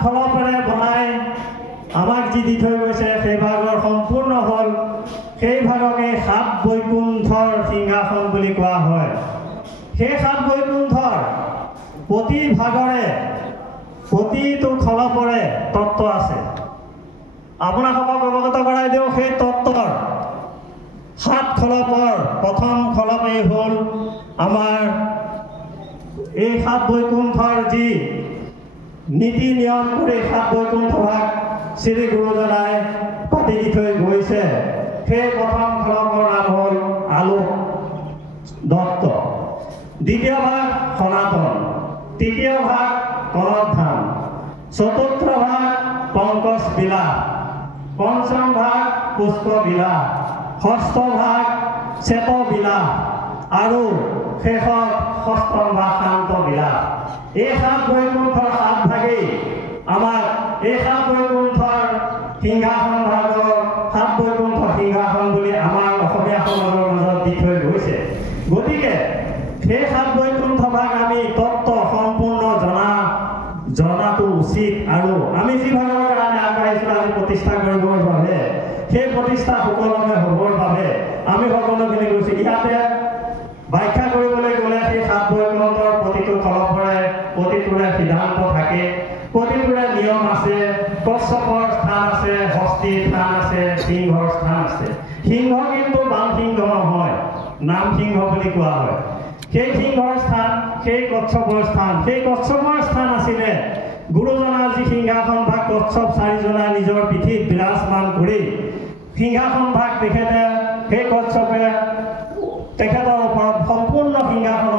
খলপেৰে বনাই আমাক যি দি থৈ গৈছে সেই ভাগৰ সম্পূৰ্ণ হ'ল। সেই ভাগকে সাত বৈকুণ্ঠৰ সিংহাসন বুলি কোৱা হয়। সেই সাত বৈকুণ্ঠৰ প্ৰতি ভাগৰে প্ৰতিটো খলপৰে তত্ত্ব আছে। আপোনালোকক অৱগত কৰাই দিওঁ, সেই তত্ত্বৰ সাত খলপৰ প্ৰথম খলপেই হ'ল আমাৰ এই সাত বৈকুণ্ঠৰ যি নীতি নিয়ম কৰি সাত বৈকুণ্ঠ ভাগ শ্ৰী গুৰুজনাই পাতি দি থৈ গৈছে। সেই প্ৰথম খলপৰ নাম হ'ল আলোক দত্ত, দ্বিতীয় ভাগ সনাতন, তৃতীয় ভাগ কনকধাম, চতুৰ্থ ভাগ পংকজ বিলাস, পঞ্চম ভাগ পুষ্প বিলাস, ষষ্ঠ ভাগ শ্বেত বিলাস আৰু শেষত ষষ্ঠম ভাগ শান্ত বিলাস। এই সাত বৈকুণ্ঠৰ সাত ভাগেই আমাক এই সাত বৈকুণ্ঠৰ সিংহাসন ভাগৰ সাত বৈকুণ্ঠ সিংহাসন বুলি আমাৰ অসমীয়া সমাজৰ মাজত দি থৈ গৈছে। গতিকে সেই সাত বৈকুণ্ঠ ভাগ আমি তত্ত্ব সম্পূৰ্ণ জনাটো উচিত। আৰু আমি যি ভাগৰ কাৰণে আগবাঢ়িছোঁ আজি প্ৰতিষ্ঠা কৰিবৰ বাবে, সেই প্ৰতিষ্ঠা সুকলমে হ'বৰ বাবে আমি সকলোখিনি গৈছোঁ। ইয়াতে ব্যাখ্যা কৰিবলৈ গ'লে সেই সাত বৈকুণ্ঠৰ প্ৰতিটো খলপৰে প্ৰতিটোৰে সিদ্ধান্ত থাকে, প্ৰতিটোৰে নিয়ম আছে। কশ্যপৰ স্থান আছে, হস্তীৰ স্থান আছে, সিংহৰ স্থান আছে। সিংহ কিন্তু বাম সিংহ নহয়, নাম সিংহ বুলি কোৱা হয়। সেই সিংহৰ স্থান, সেই কশ্যপৰ স্থান, সেই কশ্যপৰ স্থান আছিলে গুৰুজনাৰ যি সিংহাসন ভাগ কশ্যপ চাৰিজনাই নিজৰ পিঠিত বিৰাজমান কৰি সিংহাসন ভাগ তেখেতে সেই কশ্যপে তেখেতৰ ওপৰত সম্পূৰ্ণ সিংহাসন